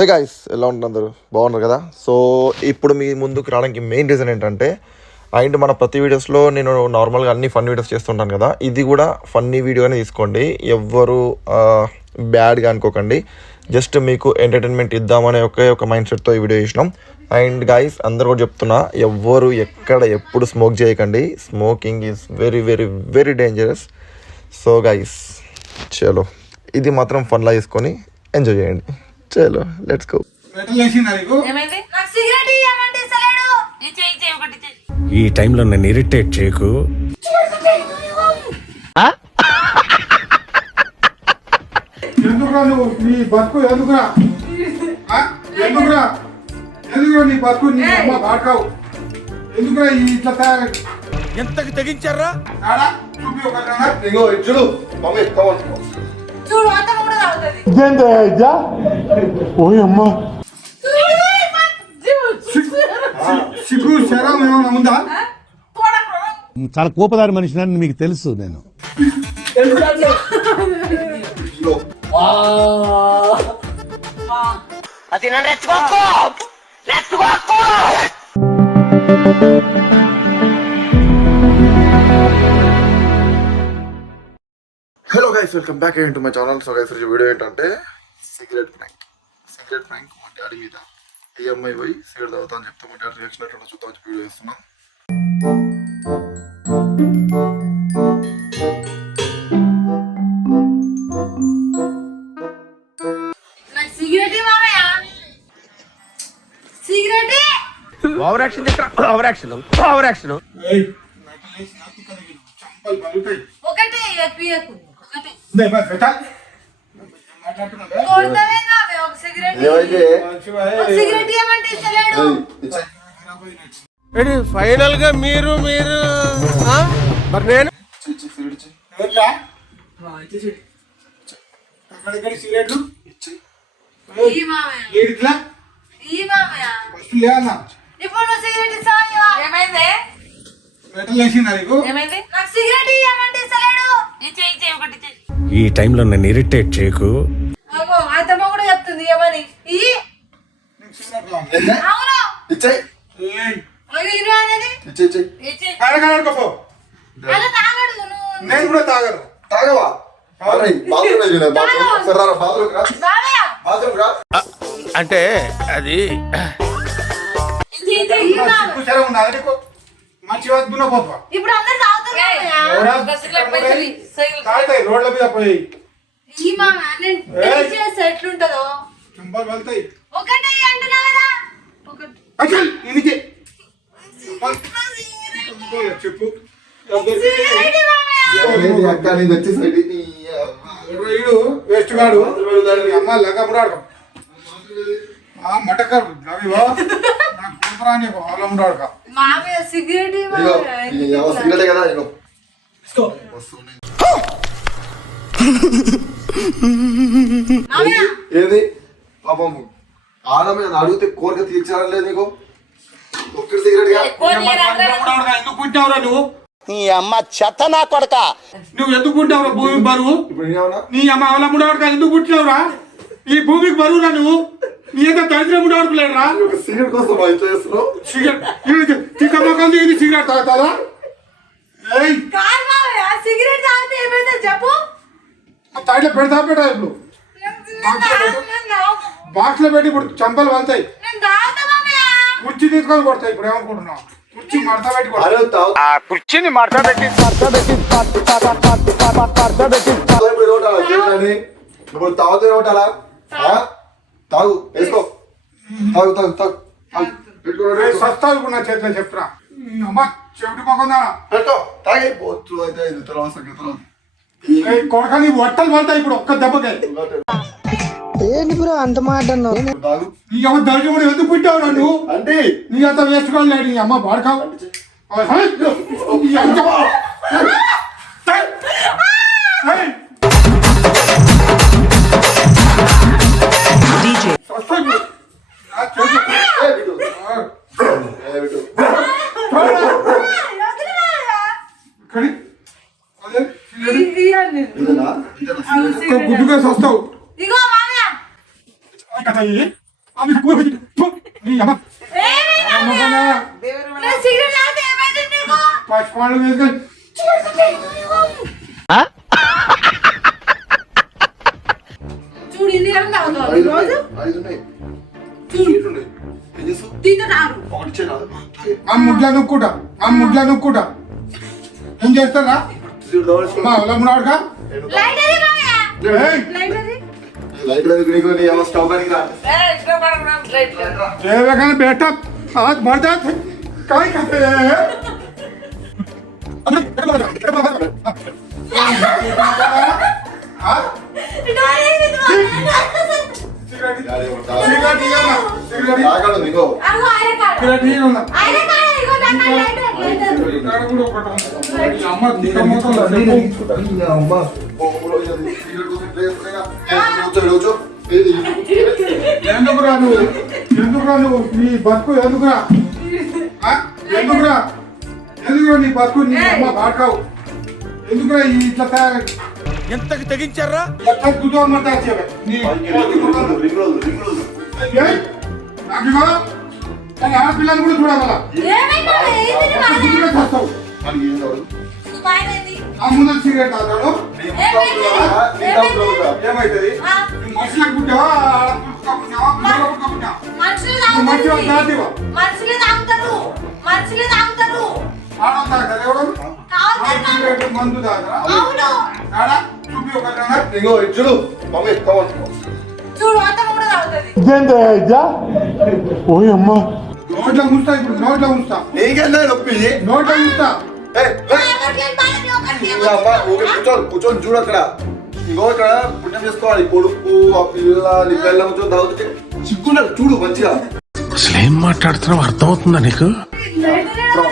Hey guys, ఎలా ఉంటుంది అందరూ? బాగున్నారు కదా? సో ఇప్పుడు మీ ముందుకు రావడానికి మెయిన్ రీజన్ ఏంటంటే, అండ్ మన ప్రతి వీడియోస్లో నేను నార్మల్గా అన్ని ఫన్ వీడియోస్ చేస్తుంటాను కదా, ఇది కూడా ఫన్నీ వీడియోనే తీసుకోండి. ఎవ్వరు బ్యాడ్గా అనుకోకండి. జస్ట్ మీకు ఎంటర్టైన్మెంట్ ఇద్దామనే ఒక మైండ్ సెట్తో ఈ వీడియో చేసినాం. అండ్ గాయ్స్, అందరు కూడా చెప్తున్నా, ఎవ్వరు ఎప్పుడు స్మోక్ చేయకండి. Smoking is very very very dangerous. So guys, చలో ఇది మాత్రం ఫన్లా తీసుకొని ఎంజాయ్ చేయండి. చలో లెట్స్ గో. ఈ టైంలో నన్ను ఇరిటేట్ చేయకు. ఎందుకురా నువ్వు నీ బతుకు ఎందుకురా నీ బతుకు నీ అమ్మ బాడుకావు ఎందుకురా ఇట్లా తయారు ఎంతకి తెగించారా? చూపి ఒక చూడు మమ్మీ సిగ్గు శరం ఏమైనా ఉందా? చాలా కోపదారి మనిషిని మీకు తెలుసు. నేను hello guys, welcome back again to my channel. So guys, video ఏంటంటే సిగరెట్ ప్రాంక్ మా డాడీ మీద. ఈ అమ్మాయి పోయి సిగరెట్ తాగుతా అని చెప్తే మా డాడీ రియాక్షన్ ఎట్లా చూద్దాం వీడియో చేస్తున్నాం. Over action. ఫైనల్ గా మీరు మరి నేను సిగరెట్లు ఈ టైంలో నన్ను ఇరిటేట్ చేయకు. అతమ్మ కూడా చెప్తుంది ఏమని నేను కూడా తాగను. తాగవా? అంటే అది మంచి వద్దున పోతా ఇప్పుడు అందరు తాగుతాయి రోడ్ల మీద పోయి ఎట్లుంటదో చుంపలు వెళ్తాయి. ఒకటి అంటున్నా కదా ఇది చెప్పు వేస్ట్ గాడు అమ్మ లెక్క ముడాడు మటకరు అవివా కుపరాని ముడాడుక సిగరెట్ కదా. ఏది పాపం ఆడమే అడిగితే కోరిక తీర్చారలేదు నీకు. ఒక్కటి సిగరెట్ ఎందుకు పుట్టావురా నువ్వు? నీ అమ్మ చెత్త నా కొడక. నువ్వు ఎందుకు పుట్టావురా భూమికి బరువు? ఇప్పుడు నీ అమ్మ అవల ముడాడుక ఎందుకు పుట్టినావురా? ఈ భూమికి బరువురా నువ్వు. నీ యొక్క దరిద్ర ముడాడుకులేడురా. సిగరెట్ కోసం చేస్తున్నావు. సిగరెట్ ఇది సిగరెట్ తాగుతారా? సిగరెట్ తాగితే ఏమైతే చెప్పు. తాయిలో పెడతా ఇప్పుడు బాక్స్ లో పెట్టి ఇప్పుడు చంపలు వెళ్తాయి. కుర్చీ తీసుకొని కొడతాయి. ఇప్పుడు ఏమనుకుంటున్నావు? కుర్చీ మడత పెట్టి కుర్చీని మడత పెట్టి ఇప్పుడు తాగుతూ కొట్టాలా? తాగు, వేసుకో, తాగు తాగు తాగు. సస్తావు ఇప్పుడు నా చేతిలో చెప్తున్నా. అమ్మ చెవిటి పోకుండా పెట్టో తాగి పోతు అయితే తర్వాత సంగతి. కొడక నీ వట్టలు వెళ్తాయి ఇప్పుడు ఒక్క దెబ్బకే. ఏంటి బ్రో అంత మాట అన్నావు? నీ అమ్మ దర్జు కూడా ఎందుకు పుట్టావు నువ్వు? అంటే నీ అంత వేస్ట్ కాదు. నీ అమ్మ బాడుకావు. గుడ్డుగా వస్తావు. ఇగో మామయ్య కదా ఆమె పూలు పెట్టి, ఫు, నీ అమ్మ. ఏమైంది అమ్మ మామయ్య? కొన్నా. నేను సిగరెట్ తాగితే ఏమైంది నీకు? పచ్చిపాలు వేసుకొని చూడు ఇన్ని రకం తాగుతావు ఈ రోజు చూడు దీంతో రారు ఆ ముడ్ల నొక్కుంటా, ఆ ముడ్ల నొక్కుంటా. ఏం చేస్తారా మా ఉలమునాడుగా లైట్ అది మామయ్య లైట్ అది देवेगा बेटा आज मर जाते काय करते ఎందుకురా నువ్వు నీ బతుకు ఎందుకురా ఎందుకురా నీ బతుకు నీ అమ్మ బాటావు ఎందుకురా ఇట్లా తయారు ఎంతకు తెగించారా? ఎట్లా కూర్చోమంటా నీ నాకు ఆడపిల్లలు కూడా చూడాలా చేస్తావు ఆ ముందు సిగరెట్ తాగుతాడు ఏమైతుంది మనుషులకు పుట్టావా మనుషులు తాగుతారు మందు తాగరా చూపి ఒక చూడు మమ్మీ చూడు అత్తమ్మ కూడా తాగుతుంది నోట్లో ఉంచుతా ఇప్పుడు నోట్లో ఉంచుతా నీకెందుకు నొప్పి నోట్లో ఉంచుతా కూర్చొని చూడు అక్కడ ఇంకో ఇక్కడ పుణ్యం చేసుకోవాలి కొడుకు ఆ పిల్ల నీ పిల్ల కూర్చొని తాగుతుంటే చిక్కున్నాడు చూడు మంచిగా అసలు ఏం మాట్లాడుతున్నావు అర్థమవుతుందా నీకు?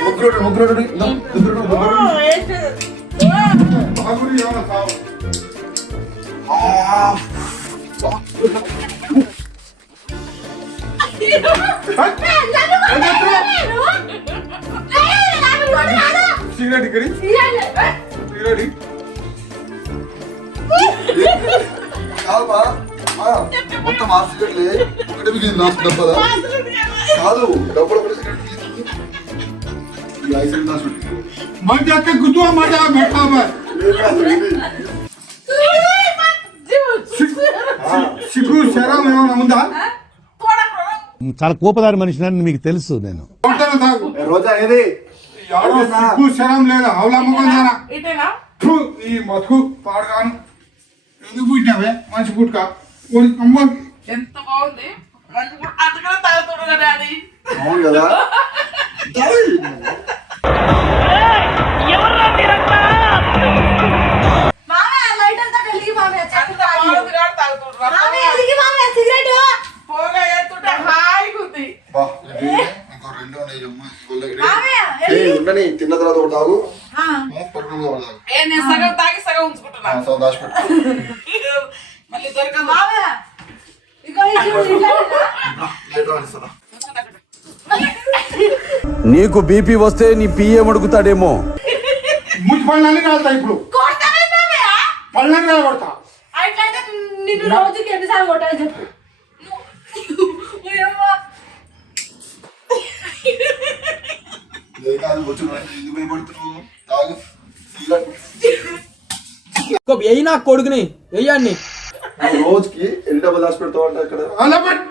ముగ్గురు బాగుంది ఏమన్నా సావు సిగరెట్ ఇక్కడ సిగరెట్ మొత్తం ఆ సిగరెట్లే ఒకటి మిగిలింది నాకు డబ్బదా కాదు డబ్బులు ఒకటి సిగరెట్ మంచి అక్క గుర్తు మాట పెట్టా సిగ్గు శరం ఏమైనా ఉందా చాలా కోపదారి మనిషిని మీకు తెలుసు నేను. తాగు రోజా ఏది సిగ్గు శరం లేదా హౌలమ్మకుందానా ఈ మతుకు పాడుగాను ఎందుకు పుట్టినావే మంచి పుట్టుక అమ్మ ఎంత బాగుంది అందుకనే తాగుతున్నాడు డాడీ. అవును కదా మామయ్య లైట్ అంతా వెలిగి మామయ్య అంత బాగుంది కాబట్టి తాగుతున్నాడు. మామయ్య వెలిగి మామయ్య సిగరెట్ పోగా ఎత్తుంటే హాయిగా ఉంది. ఇంకో రెండు మామయ్య ఉండని తిన్న తర్వాత ఒకటి తాగు ఆ పడుకుని తాగు నేను సగం తాగి సగం ఉంచుకుంటున్నా. దాచిపెట్టు మళ్ళీ దొరకదు. మామయ్య ఇగో ఈ చూడు ఇట్లా నీకు బీపీ వస్తే నీ పిఏ అడుగుతాడేమో. ముచ్చి పళ్ళని కాలుతా ఇప్పుడు కొడతావే మామయ్య పళ్ళని కాలబడతా అట్లయితే నిన్ను రోజుకి ఎన్నిసార్లు కొట్టాలి చెప్పు ఓయమ్మా కాదు వచ్చు ఎందుకు భయపడుతున్నావు తాగు సిగరెట్ వెయ్యి నా కొడుకుని వెయ్యాన్ని రోజుకి ఎన్ని డబ్బులు దాచి పెడతావు అంటే అక్కడ అలా పట్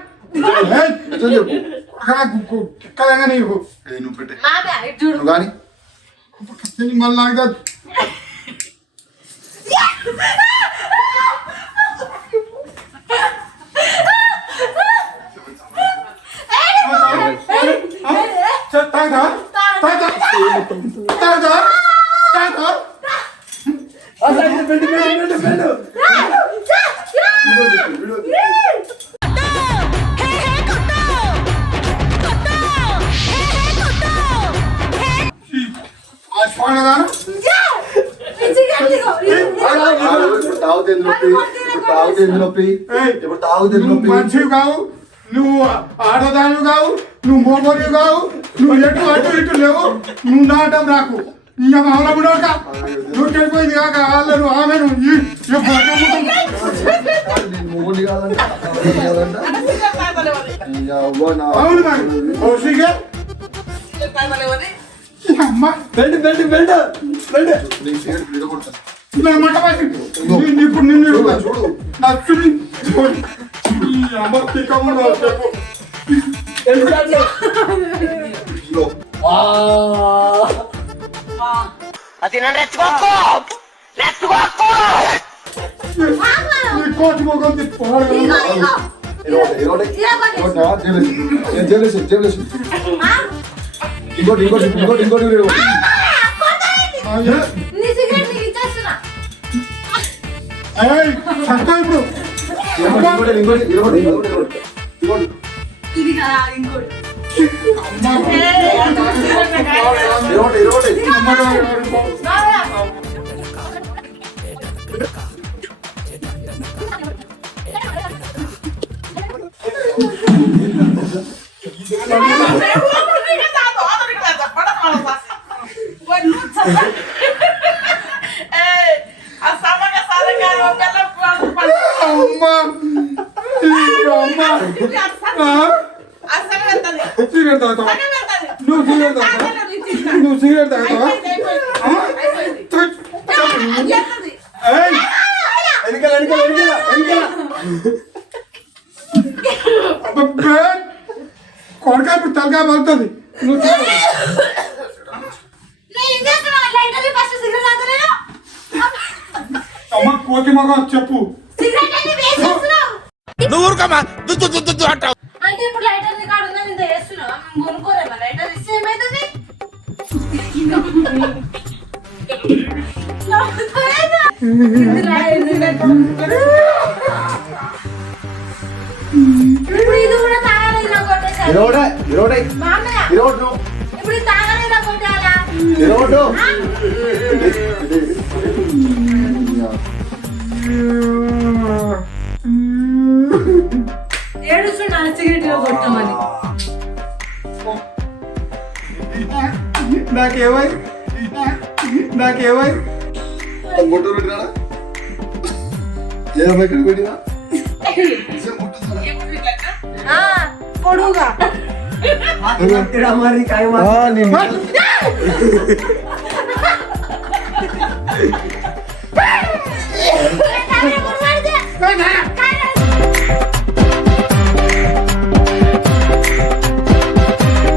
నిజం చెప్పు ఎక్కడంగా నీకు నువ్వు పెట్టే మామయ్య ఇటు చూడు నువ్వు కానీ మళ్ళీ తాగుతా తాగుతా తాగుతా తాగుతా ఇప్పుడు తాగుతుంది నొప్పి ఇప్పుడు తాగుతుంది నొప్పి ఇప్పుడు తాగుతుంది నొప్పి మనిషివి కావు నువ్వు ఆడదానివి కావు నువ్వు మోగోనివి కావు నువ్వు ఎటు అటు ఇటు లేవు నువ్వు నాటం రాకు ఇక మామూలు కూడా నువ్వు చెడిపోయింది కాక వాళ్ళు ఆమెను అవును మరి కౌశికే అమ్మ ఇప్పుడు నిన్ను నచ్చుని అమ్మ తిక్కమ్మ చెప్పు కోటి మొగం తిప్పాడు చక్క ఇప్పుడు ఇది కదా ఇంకోటి సిగరెట్ తాగుతావా నువ్వు సిగరెట్ తాగుతావా నువ్వు సిగరెట్ తాగుతావా కొడక ఇప్పుడు తలకాయ పడుతుంది నువ్వు అమ్మ కోటి మగ చెప్పు అంటే ఇప్పుడు లైటర్ కాడు ఉందని ఇంత చేస్తున్నావా మేము కొనుక్కోలేమా లైటర్ ఇస్తే ఏమైతుంది ఇప్పుడు ఇది కూడా తాగలేదా కొట్టేసారి మామయ్య ఇప్పుడు ఇది తాగలేదా కొట్టాలా ఏడుస్తున్నా సిగరెట్ కొట్టమని నాకేమై పొడుగా